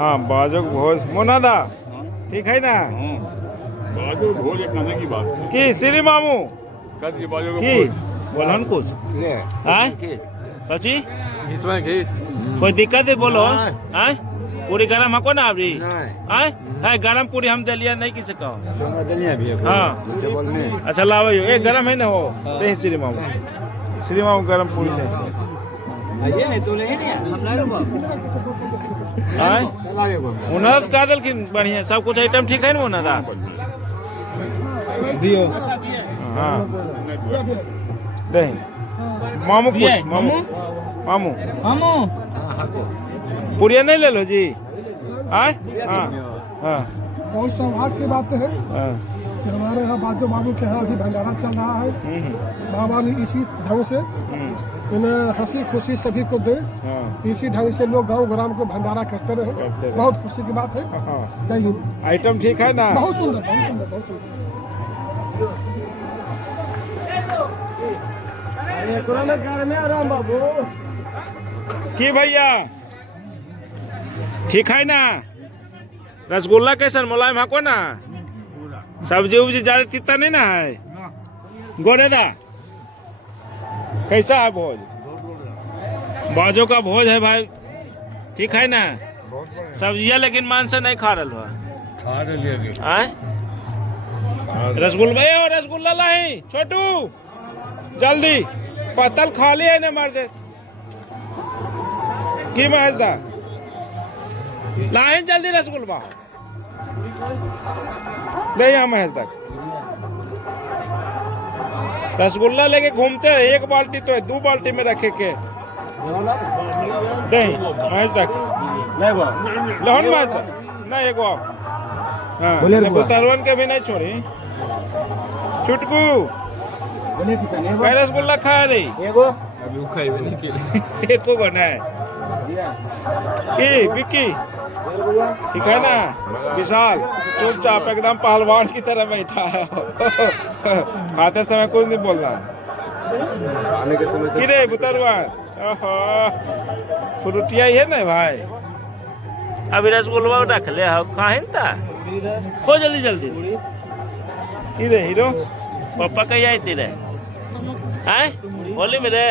हाँ बाजो भोज मोनादा ठीक है ना बाजू भोज एक नंबर की बात है कि श्री मामू कद ये बाजू की बोलन कुछ हाँ सची कोई दिक्कत है बोलो हाँ पूरी गरम हको ना अभी हाँ है गरम पूरी हम दलिया नहीं किसे कहो हाँ अच्छा लाओ ये गरम है ना वो नहीं श्री मामू गरम पूरी दे उन्नत कादल की बढ़िया सब कुछ आइटम ठीक है ना उन्नत दियो हाँ नहीं मामू कुछ मामू पुड़िया नहीं ले लो जी हाँ हाँ हाँ बहुत सौभाग्य की बात है हाँ कि हमारे यहाँ बाजो बाबू के यहाँ अभी भंडारा चल रहा है बाबा ने इसी ढंग से इन्हें हंसी खुशी सभी को दे हाँ इसी ढंग से लोग गांव ग्राम को भंडारा करते रहे बहुत खुशी की बात है हाँ जय हिंद आइटम ठीक है ना बहुत सुंदर बहुत सुंदर बहुत सुंदर की भैया ठीक है ना रसगुल्ला कैसन मुलायम हको ना सब्जी उब्जी ज्यादा तीता नहीं ना है गोरेदा कैसा है भोज बाजो का भोज है भाई ठीक है ना सब्जियां लेकिन मान से नहीं खा रहा है रसगुल्ला भैया रसगुल्ला लाई छोटू जल्दी पतल खाली है ना मार दे की महेश दा लाइन जल्दी रसगुल्ला ले यहाँ महेश तक रसगुल्ला लेके घूमते हैं एक बाल्टी तो है 2 बाल्टी में रखे के नहीं महेश तक लहन महेश तक नहीं एगो हाँ बुतरवन के भी नहीं छोड़ी छुटकू भाई रसगुल्ला खा रही एको बना है की विक्की ठीक है ना विशाल चुपचाप एकदम पहलवान की तरह बैठा है खाते समय कुछ नहीं बोलना कि रे बुतरवान फ्रूटिया ही है ना भाई अभी रसगुल्ला रख ले खाए था हो जल्दी जल्दी की रे हीरो पापा कहीं आई तेरे आए होली में रे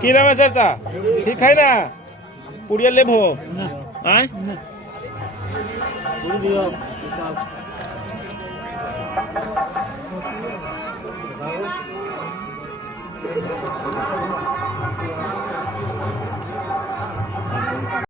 की नाम है चर्चा ठीक है ना पुड़िया ले भो आए